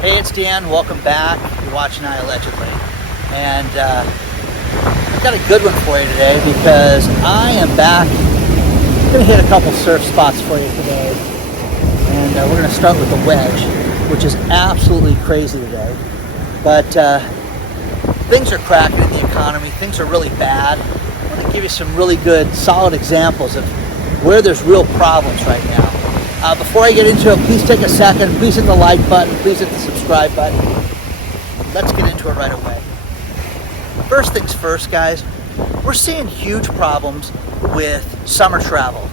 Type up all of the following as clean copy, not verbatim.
Hey, it's Dan. Welcome back. You're watching iAllegedly. And I've got a good one for you today because I am back. I'm going to hit a couple surf spots for you today. And we're going to start with the wedge, which is absolutely crazy today. But things are cracking in the economy. Things are really bad. I'm going to give you some really good, solid examples of where there's real problems right now. Before I get into it, please take a second. Please hit the like button. Please hit the subscribe button. Let's get into it right away. First things first, guys. We're seeing huge problems with summer travel.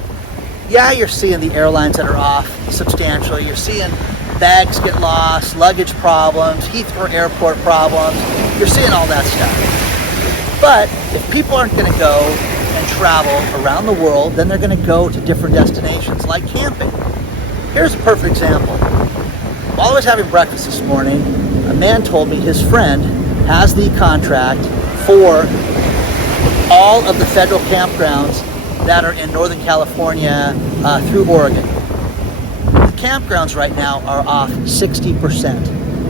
Yeah, you're seeing the airlines that are off substantially. You're seeing bags get lost, luggage problems, Heathrow airport problems. You're seeing all that stuff. But if people aren't going to go and travel around the world, then they're going to go to different destinations like camping. Here's a perfect example. While I was having breakfast this morning, a man told me his friend has the contract for all of the federal campgrounds that are in Northern California through Oregon. The campgrounds right now are off 60%.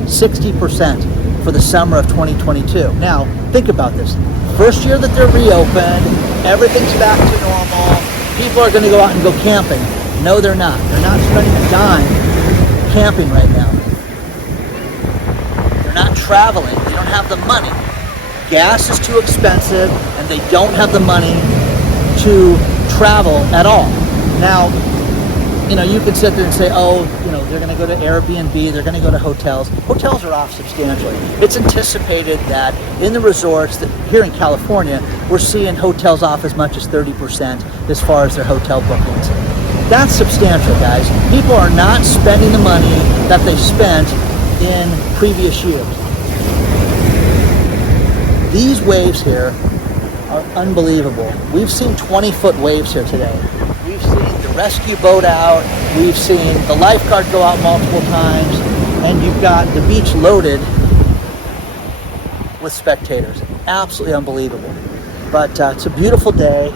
60% for the summer of 2022. Now, think about this. First year that they're reopened, everything's back to normal. People are going to go out and go camping. No, they're not. They're not spending a dime camping right now. They're not traveling. They don't have the money. Gas is too expensive, and they don't have the money to travel at all. Now, you can sit there and say, they're going to go to Airbnb, they're going to go to hotels. Hotels are off substantially. It's anticipated that in the resorts that here in California, we're seeing hotels off as much as 30% as far as their hotel bookings. That's substantial, guys. People are not spending the money that they spent in previous years. These waves here are unbelievable. We've seen 20-foot waves here today. We've seen the rescue boat out. We've seen the lifeguard go out multiple times. And you've got the beach loaded with spectators. Absolutely unbelievable. But it's a beautiful day.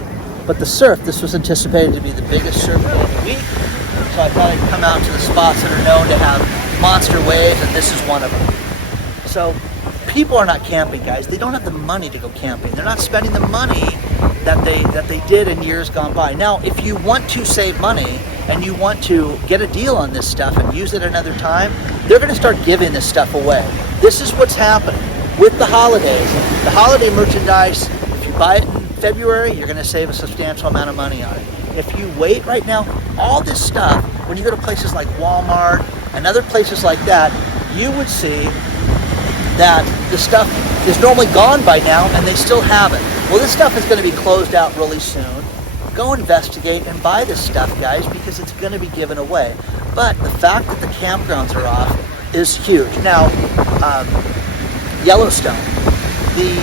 But the surf, this was anticipated to be the biggest surf day of the week. So I thought I'd come out to the spots that are known to have monster waves, and this is one of them. So people are not camping, guys. They don't have the money to go camping. They're not spending the money that they did in years gone by. Now, if you want to save money and you want to get a deal on this stuff and use it another time, they're going to start giving this stuff away. This is what's happening with the holidays. The holiday merchandise, if you buy it in February, you're going to save a substantial amount of money on it. If you wait right now, all this stuff, when you go to places like Walmart and other places like that, you would see that the stuff is normally gone by now and they still have it. Well, this stuff is going to be closed out really soon. Go investigate and buy this stuff, guys, because it's going to be given away. But the fact that the campgrounds are off is huge. Now, Yellowstone, the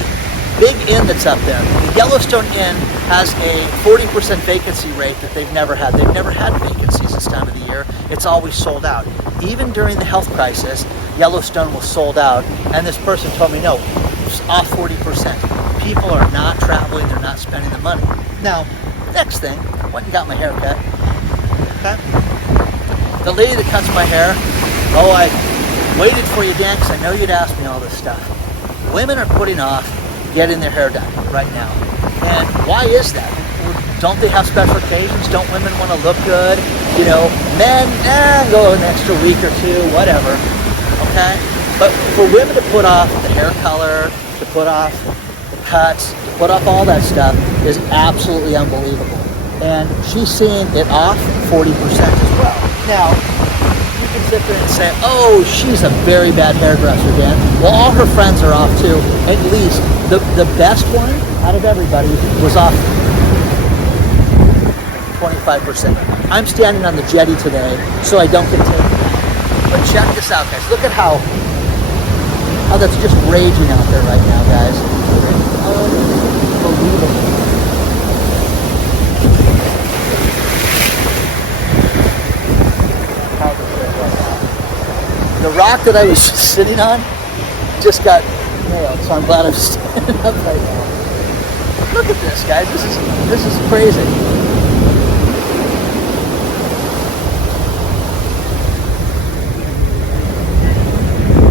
big inn that's up there, the Yellowstone Inn has a 40% vacancy rate that they've never had. They've never had vacancies this time of the year. It's always sold out. Even during the health crisis, Yellowstone was sold out, and this person told me, no, it's off 40%. People are not traveling, they're not spending the money. Now, next thing, I went and got my hair cut. Okay? The lady that cuts my hair, I waited for you, Dan, because I know you'd ask me all this stuff. Women are putting off getting their hair done right now. And why is that? Don't they have special occasions? Don't women want to look good? Men, go an extra week or two, whatever. Okay? But for women to put off the hair color, to put off the cuts, to put off all that stuff is absolutely unbelievable. And she's seeing it off 40% as well. Now, you can sit there and say, she's a very bad hairdresser, Dan. Well, all her friends are off too. At least the best one out of everybody was off 25%. I'm standing on the jetty today, so I don't get taken out. But check this out, guys. Look at how that's just raging out there right now, guys. Unbelievable. The rock that I was sitting on just got nailed, so I'm glad I'm standing up right now. Look at this, guys. This is crazy.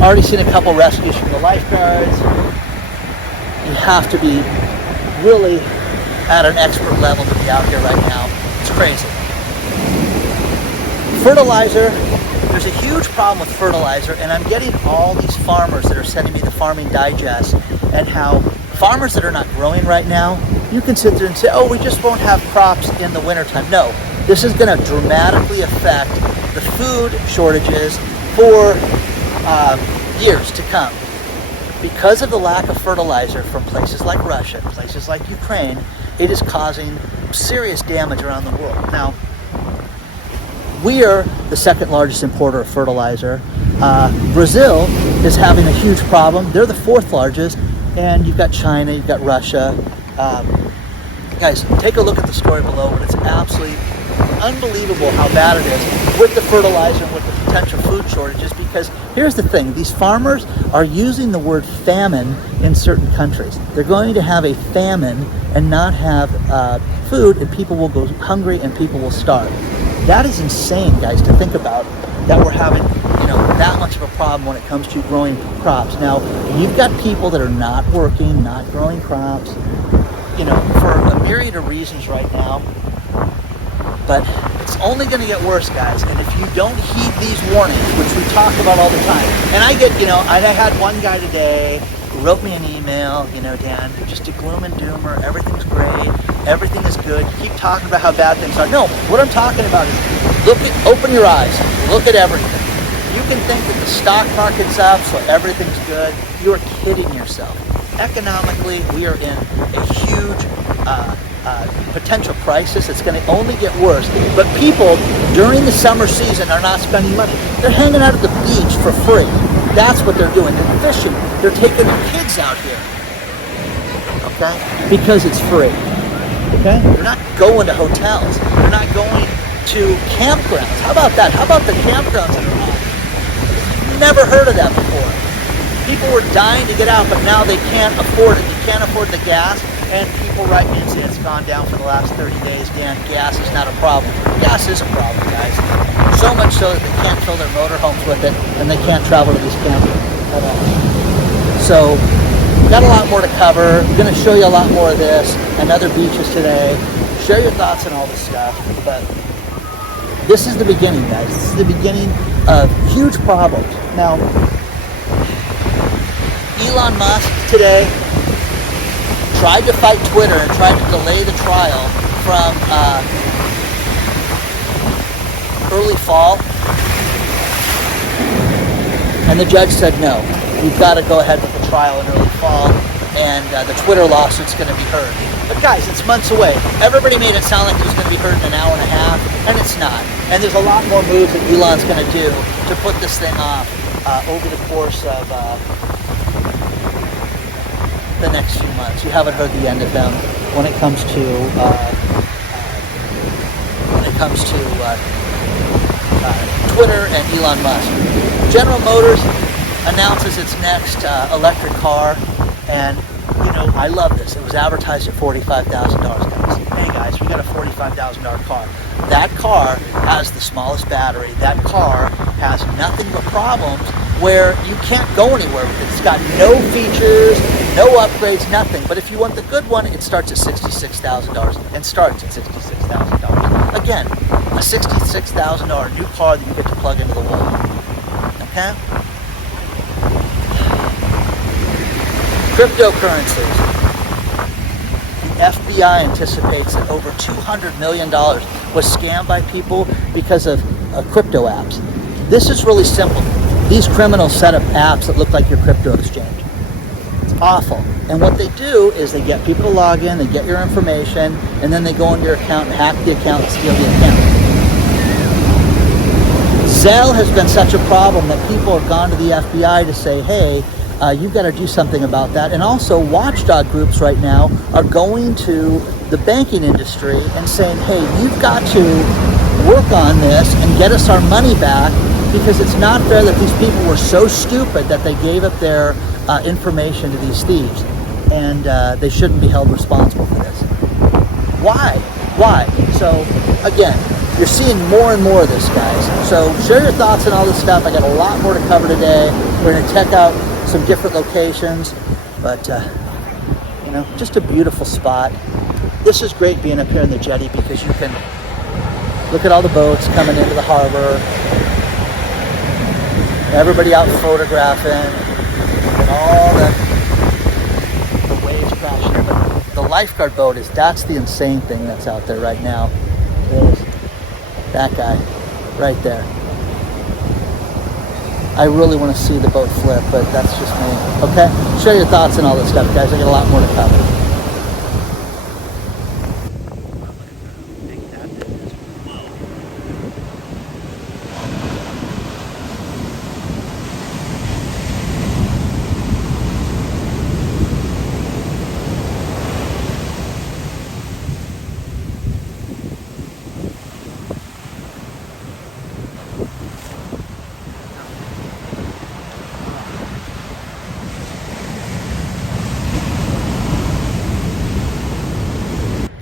already seen a couple rescues from the lifeguards. You have to be really at an expert level to be out here right now. It's crazy. Fertilizer, there's a huge problem with fertilizer, and I'm getting all these farmers that are sending me the Farming Digest, and how farmers that are not growing right now, you can sit there and say, oh, we just won't have crops in the wintertime. No, this is going to dramatically affect the food shortages for years to come. Because of the lack of fertilizer from places like Russia, places like Ukraine, it is causing serious damage around the world. Now, we are the second largest importer of fertilizer. Brazil is having a huge problem. They're the fourth largest, and you've got China, you've got Russia. Guys, take a look at the story below, but it's absolutely unbelievable how bad it is with the fertilizer and with the potential food shortages, because here's the thing, these farmers are using the word famine in certain countries. They're going to have a famine and not have food, and people will go hungry and people will starve. That is insane, guys, to think about, that we're having, that much of a problem when it comes to growing crops. Now, you've got people that are not working, not growing crops, for a myriad of reasons right now. But it's only going to get worse, guys. And if you don't heed these warnings, which we talk about all the time, and I get, I had one guy today who wrote me an email, Dan, you're just a gloom and doomer, everything's great, everything is good, you keep talking about how bad things are. No, what I'm talking about is open your eyes, look at everything. You can think that the stock market's up, so everything's good. You're kidding yourself. Economically, we are in a huge potential crisis. It's going to only get worse. But people during the summer season are not spending money. They're hanging out at the beach for free. That's what they're doing. They're fishing. They're taking their kids out here. Okay? Because it's free. Okay? They're not going to hotels. They're not going to campgrounds. How about that? How about the campgrounds that are on? Never heard of that before. People were dying to get out, but now they can't afford it. You can't afford the gas, and people write me and say it's gone down for the last 30 days. Dan, gas is not a problem. Gas is a problem, guys. So much so that they can't fill their motorhomes with it, and they can't travel to these campgrounds at all. So, got a lot more to cover. I'm going to show you a lot more of this and other beaches today. Share your thoughts on all this stuff, but this is the beginning, guys. This is the beginning of huge problems. Now, Elon Musk today tried to fight Twitter and tried to delay the trial from early fall, and the judge said no, you've got to go ahead with the trial in early fall, and the Twitter lawsuit's going to be heard. But guys, it's months away. Everybody made it sound like it was going to be heard in an hour and a half, and it's not. And there's a lot more moves that Elon's going to do to put this thing off over the course of the next few months. You haven't heard the end of them when it comes to Twitter and Elon Musk. General Motors announces its next electric car, and I love this. It was advertised at $45,000, guys. Hey guys, we got a $45,000 car. That car has the smallest battery. That car has nothing but problems where you can't go anywhere with it. It's got no features, no upgrades, nothing. But if you want the good one, it starts at $66,000 and starts at $66,000. Again, a $66,000 new car that you get to plug into the wall. Okay? Cryptocurrencies. The FBI anticipates that over $200 million was scammed by people because of crypto apps. This is really simple. These criminals set up apps that look like your crypto exchange. It's awful. And what they do is they get people to log in, they get your information, and then they go into your account and hack the account and steal the account. Zelle has been such a problem that people have gone to the FBI to say, hey, you've got to do something about that. And also watchdog groups right now are going to the banking industry and saying, hey, you've got to work on this and get us our money back, because it's not fair that these people were so stupid that they gave up their information to these thieves, and they shouldn't be held responsible for this. Why? So again, you're seeing more and more of this, guys. So share your thoughts on all this stuff. I got a lot more to cover today. We're going to check out some different locations, but you know, just a beautiful spot. This is great being up here in the jetty because you can look at all the boats coming into the harbor, everybody out photographing, and all the waves crashing. But the lifeguard boat that's the insane thing that's out there right now. Is that guy right there. I really want to see the boat flip, but that's just me. Okay? Share your thoughts on all this stuff, guys. I got a lot more to cover.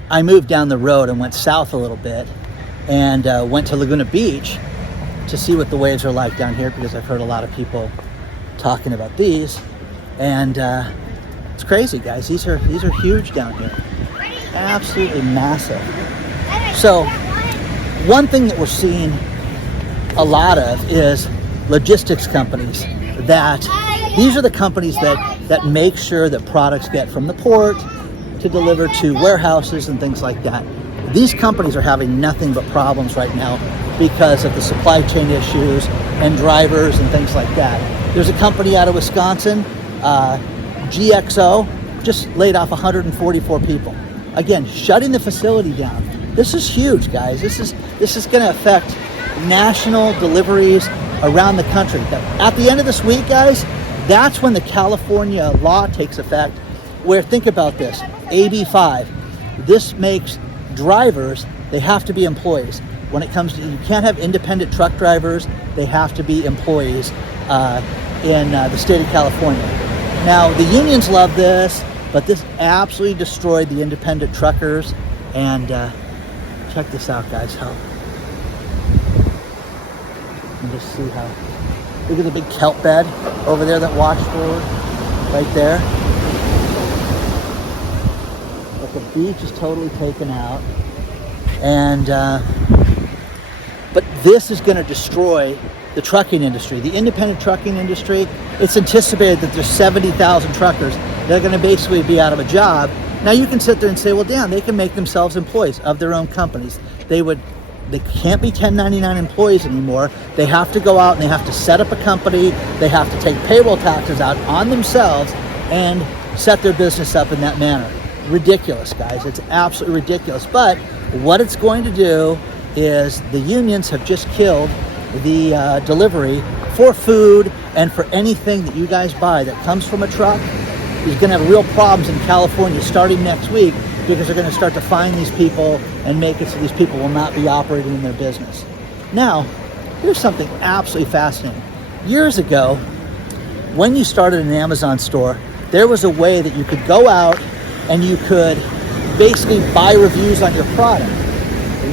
I moved down the road and went south a little bit and went to Laguna Beach to see what the waves are like down here because I've heard a lot of people talking about these, and it's crazy, guys. These are huge down here, absolutely massive. So one thing that we're seeing a lot of is logistics companies. That these are the companies that make sure that products get from the port to deliver to warehouses and things like that. These companies are having nothing but problems right now because of the supply chain issues and drivers and things like that. There's a company out of Wisconsin, GXO, just laid off 144 people. Again, shutting the facility down. This is huge, guys. This is going to affect national deliveries around the country. At the end of this week, guys, that's when the California law takes effect, where, think about this, AB 5. This makes drivers, they have to be employees. When it comes to, you can't have independent truck drivers, they have to be employees in the state of California. Now, the unions love this, but this absolutely destroyed the independent truckers. And check this out, guys. And just see how, look at the big kelp bed over there that washed forward, right there. But the beach is totally taken out. And, but this is going to destroy the trucking industry, the independent trucking industry. It's anticipated that there's 70,000 truckers that are going to basically be out of a job. Now you can sit there and say, well, damn, they can make themselves employees of their own companies. They can't be 1099 employees anymore. They have to go out and they have to set up a company. They have to take payroll taxes out on themselves and set their business up in that manner. Ridiculous, guys. It's absolutely ridiculous. But what it's going to do is the unions have just killed the delivery for food and for anything that you guys buy that comes from a truck. Is going to have real problems in California starting next week because they're going to start to fine these people and make it so these people will not be operating in their business. Now, here's something absolutely fascinating. Years ago, when you started an Amazon store, there was a way that you could go out and you could basically buy reviews on your product.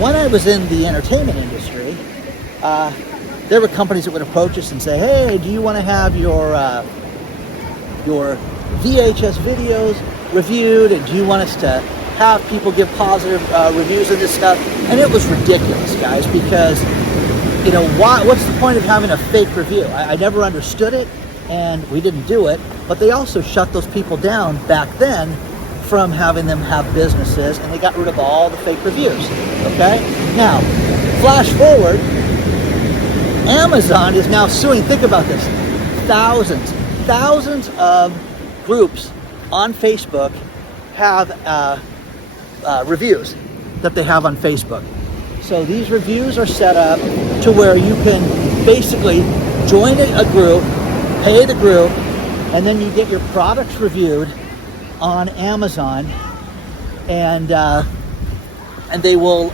When I was in the entertainment industry, there were companies that would approach us and say, hey, do you want to have your VHS videos reviewed, and do you want us to have people give positive reviews of this stuff? And it was ridiculous, guys, because, you know, what's the point of having a fake review? I never understood it, and we didn't do it, but they also shut those people down back then from having them have businesses, and they got rid of all the fake reviews, okay? Now, flash forward, Amazon is now suing, think about this, thousands of groups on Facebook have reviews that they have on Facebook. So these reviews are set up to where you can basically join a group, pay the group, and then you get your products reviewed on Amazon, and they will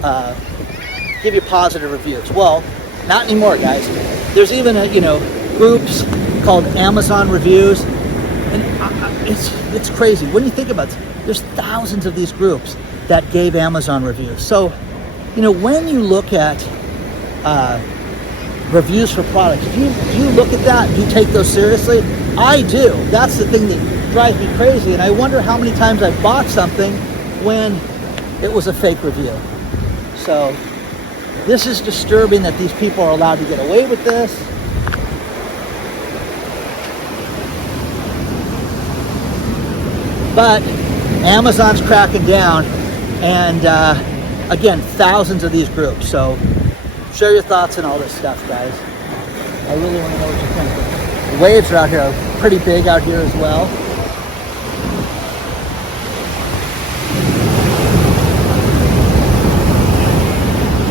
give you positive reviews. Well, not anymore, guys. There's even groups called Amazon Reviews. And it's crazy. When you think about it, there's thousands of these groups that gave Amazon reviews. So when you look at reviews for products, do you look at that? Do you take those seriously? I do. That's the thing that drives me crazy, and I wonder how many times I bought something when it was a fake review. So this is disturbing that these people are allowed to get away with this. But Amazon's cracking down, and again, thousands of these groups. So share your thoughts on all this stuff, guys. I really want to know what you think. The waves are out here are pretty big out here as well.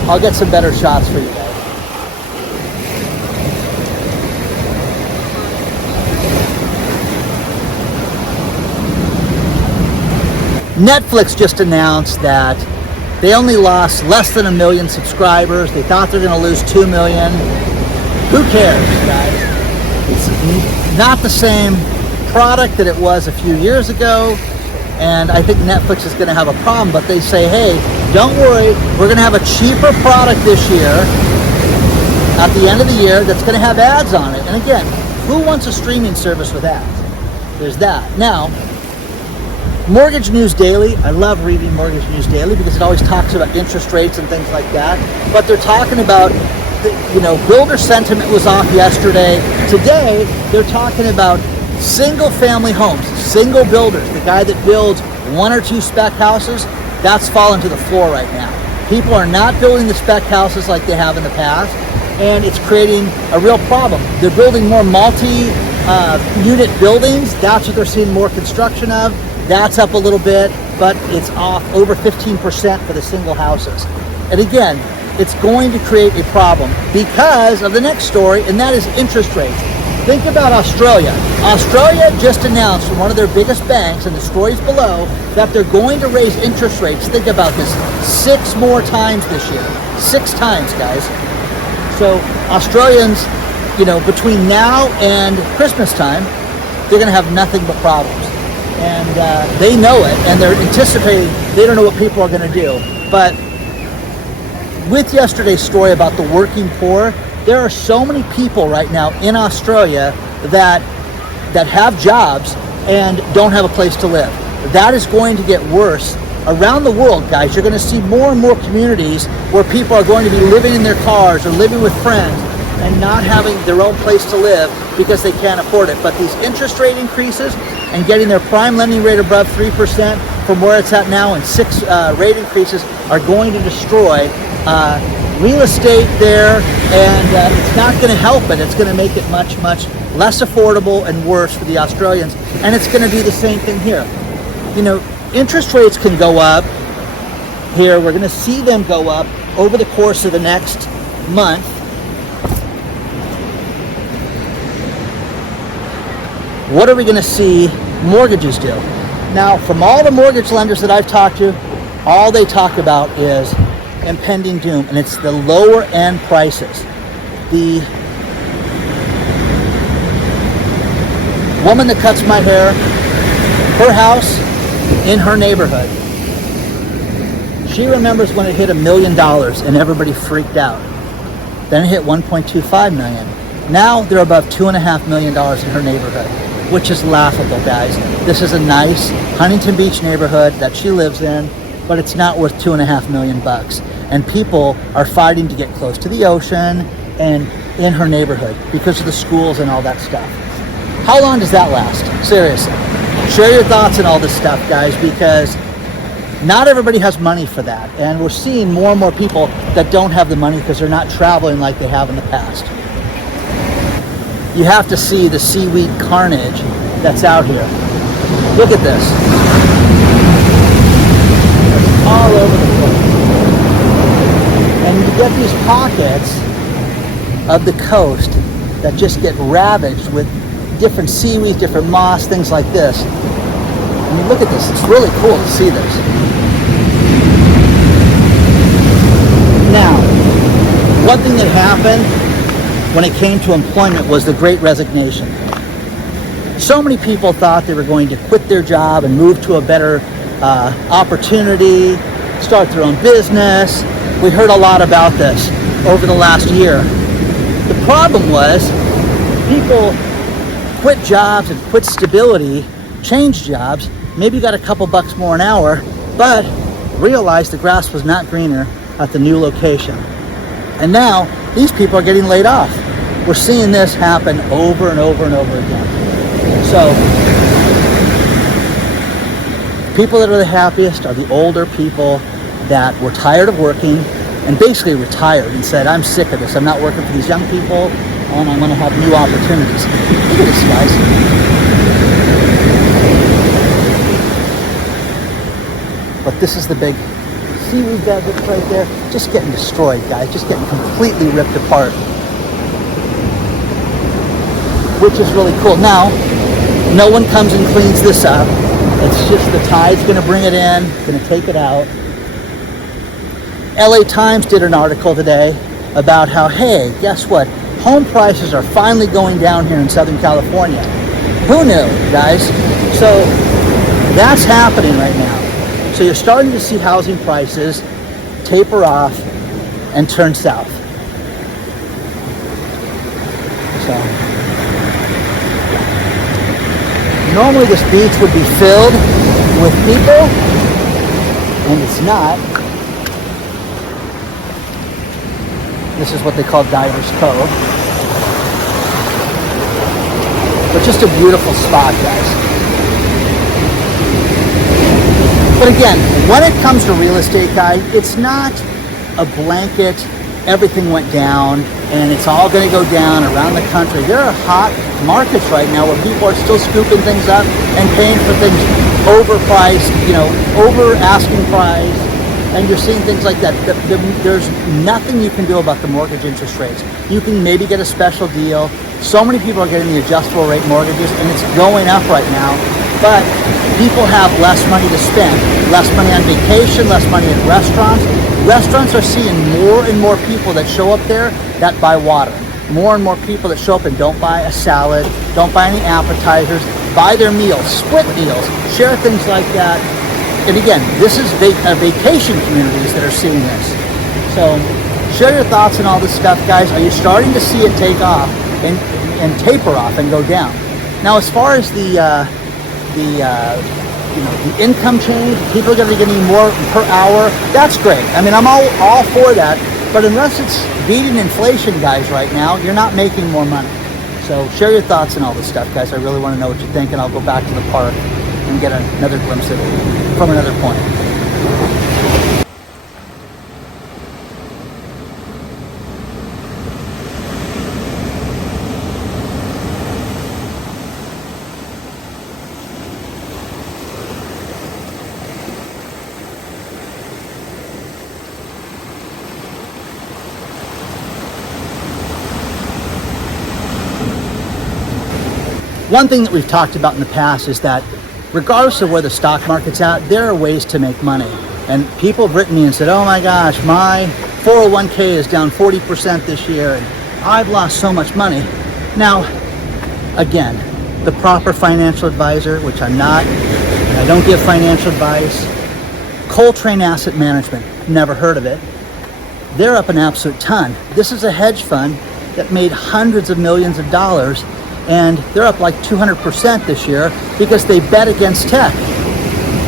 I'll get some better shots for you guys. Netflix just announced that they only lost less than 1 million subscribers. They thought they're going to lose 2 million. Who cares, guys? It's not the same product that it was a few years ago, and I think Netflix is going to have a problem, but they say, hey, don't worry, we're going to have a cheaper product this year at the end of the year that's going to have ads on it. And again, who wants a streaming service with ads? There's that. Now, Mortgage News Daily, I love reading Mortgage News Daily because it always talks about interest rates and things like that. But they're talking about, builder sentiment was off yesterday. Today, they're talking about single family homes, single builders. The guy that builds 1 or 2 spec houses, that's fallen to the floor right now. People are not building the spec houses like they have in the past, and it's creating a real problem. They're building more multi-unit buildings. That's what they're seeing more construction of. That's up a little bit, but it's off over 15% for the single houses. And again, it's going to create a problem because of the next story, and that is interest rates. Think about Australia. Australia just announced from one of their biggest banks, and the story's below, that they're going to raise interest rates. Think about this, 6 more times this year. 6 times, guys. So Australians, between now and Christmas time, they're going to have nothing but problems. And they know it, and they're anticipating. They don't know what people are going to do. But with yesterday's story about the working poor, there are so many people right now in Australia that have jobs and don't have a place to live. That is going to get worse around the world, guys. You're going to see more and more communities where people are going to be living in their cars or living with friends and not having their own place to live because they can't afford it. But these interest rate increases and getting their prime lending rate above 3% from where it's at now, and 6 rate increases are going to destroy real estate there, and it's not going to help it. It's going to make it much, much less affordable and worse for the Australians, and it's going to do the same thing here. Interest rates can go up here. We're going to see them go up over the course of the next month. What are we going to see mortgages do? Now, from all the mortgage lenders that I've talked to, all they talk about is impending doom, and it's the lower end prices. The woman that cuts my hair, her house in her neighborhood, she remembers when it hit $1 million and everybody freaked out. Then it hit 1.25 million. Now they're above $2.5 million in her neighborhood, which is laughable, guys. This is a nice Huntington Beach neighborhood that she lives in, but it's not worth $2.5 million bucks. And people are fighting to get close to the ocean and in her neighborhood because of the schools and all that stuff. How long does that last? Seriously. Share your thoughts on all this stuff, guys, because not everybody has money for that. And we're seeing more and more people that don't have the money because they're not traveling like they have in the past. You have to see the seaweed carnage that's out here. Look at this. It's all over the place. And you get these pockets of the coast that just get ravaged with different seaweed, different moss, things like this. I mean, look at this. It's really cool to see this. Now, one thing that happened when it came to employment was the Great Resignation. So many people thought they were going to quit their job and move to a better opportunity, start their own business, We heard a lot about this over the last year. The problem was people quit jobs and quit stability, changed jobs, maybe got a couple bucks more an hour, but realized the grass was not greener at the new location. And now these people are getting laid off. We're seeing this happen over and over and over again. So people that are the happiest are the older people that were tired of working and basically retired and said, I'm sick of this. I'm not working for these young people and I'm going to have new opportunities. Look at this, guys. But this is the big seaweed bed that's right there. Just getting destroyed, guys. Just getting completely ripped apart. Which is really cool. Now, no one comes and cleans this up. It's just the tide's going to bring it in, going to take it out. LA Times did an article today about how, hey, guess what? Home prices are finally going down here in Southern California. Who knew, guys? So that's happening right now. So you're starting to see housing prices taper off and turn south. So normally this beach would be filled with people, and it's not. This is what they call Divers Cove. But just a beautiful spot, guys. But again, when it comes to real estate, guys, it's not a blanket, everything went down, and it's all going to go down around the country. There are hot markets right now where people are still scooping things up and paying for things overpriced, over asking price. And you're seeing things like that. There's nothing you can do about the mortgage interest rates. You can maybe get a special deal. So many people are getting the adjustable rate mortgages, and it's going up right now. But people have less money to spend. Less money on vacation, less money at restaurants. Restaurants are seeing more and more people that show up there that buy water. More and more people that show up and don't buy a salad, don't buy any appetizers, buy their meals, split meals, share things like that. And again, this is vacation communities that are seeing this. So share your thoughts on all this stuff, guys. Are you starting to see it take off and taper off and go down? Now, as far as the income change, people are going to be getting more per hour. That's great. I mean, I'm all for that. But unless it's beating inflation, guys, right now, you're not making more money. So share your thoughts on all this stuff, guys. I really want to know what you think, and I'll go back to the park and get another glimpse of it from another point. One thing that we've talked about in the past is that regardless of where the stock market's at, there are ways to make money. And people have written me and said, oh my gosh, my 401k is down 40% this year and I've lost so much money. Now, again, the proper financial advisor, which I'm not, and I don't give financial advice. Coltrane Asset Management, never heard of it. They're up an absolute ton. This is a hedge fund that made hundreds of millions of dollars, and they're up like 200% this year because they bet against tech.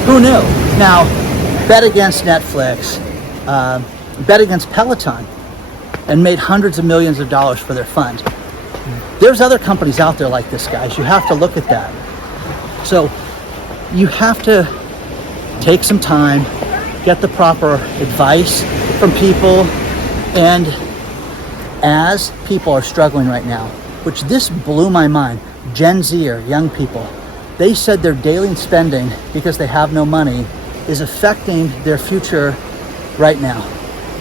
Who knew? Now, bet against Netflix, bet against Peloton, and made hundreds of millions of dollars for their fund. There's other companies out there like this, guys. You have to look at that. So you have to take some time, get the proper advice from people, and as people are struggling right now, which this blew my mind, Gen Z or young people, they said their daily spending, because they have no money, is affecting their future right now.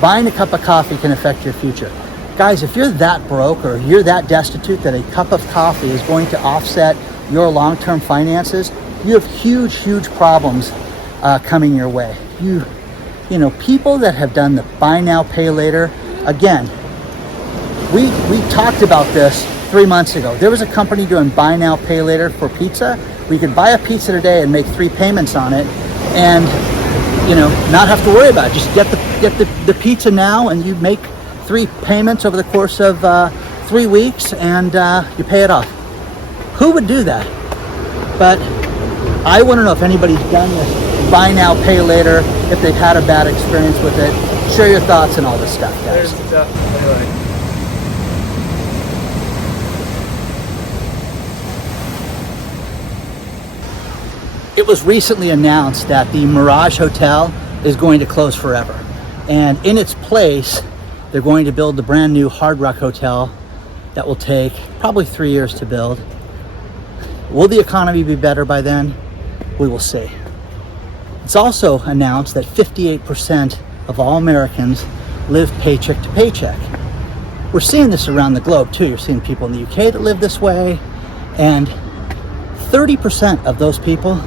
Buying a cup of coffee can affect your future. Guys, if you're that broke or you're that destitute that a cup of coffee is going to offset your long-term finances, you have huge, huge problems coming your way. You know, people that have done the buy now, pay later, again, we talked about this 3 months ago. There was a company doing buy now, pay later for pizza. We could buy a pizza today and make 3 payments on it, and not have to worry about it. Just get the pizza now, and you make 3 payments over the course of 3 weeks, and you pay it off. Who would do that? But I want to know if anybody's done this buy now, pay later, if they've had a bad experience with it. Share your thoughts and all this stuff, guys. It was recently announced that the Mirage Hotel is going to close forever. And in its place, they're going to build the brand new Hard Rock Hotel that will take probably 3 years to build. Will the economy be better by then? We will see. It's also announced that 58% of all Americans live paycheck to paycheck. We're seeing this around the globe too. You're seeing people in the UK that live this way, and 30% of those people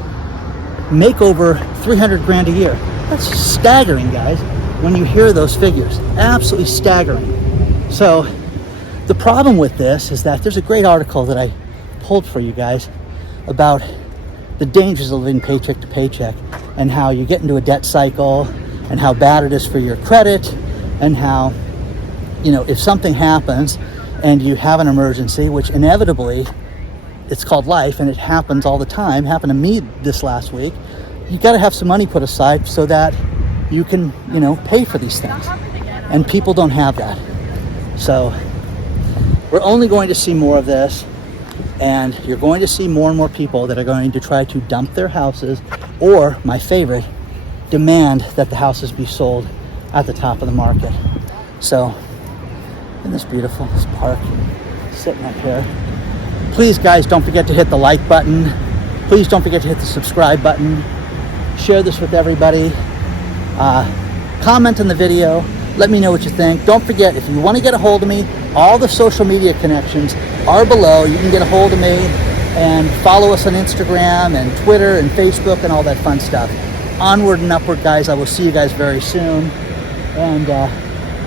make over 300 grand a year. That's staggering, guys, when you hear those figures. Absolutely staggering. So the problem with this is that there's a great article that I pulled for you guys about the dangers of living paycheck to paycheck, and how you get into a debt cycle, and how bad it is for your credit, and how, if something happens and you have an emergency, which inevitably, it's called life, and it happens all the time. Happened to me this last week. You got to have some money put aside so that you can, pay for these things. And people don't have that. So we're only going to see more of this, and you're going to see more and more people that are going to try to dump their houses, or, my favorite, demand that the houses be sold at the top of the market. So, in this beautiful park, sitting up here. Please, guys, don't forget to hit the like button. Please don't forget to hit the subscribe button. Share this with everybody. Comment on the video. Let me know what you think. Don't forget, if you want to get a hold of me, all the social media connections are below. You can get a hold of me and follow us on Instagram and Twitter and Facebook and all that fun stuff. Onward and upward, guys. I will see you guys very soon. And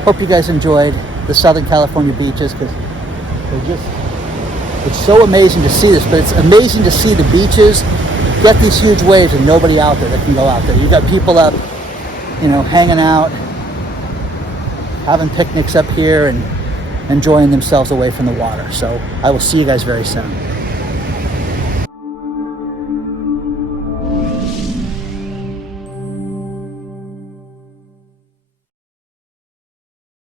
hope you guys enjoyed the Southern California beaches, because it's so amazing to see this, but it's amazing to see the beaches get these huge waves and nobody out there that can go out there. You got people up, hanging out, having picnics up here and enjoying themselves away from the water. So I will see you guys very soon.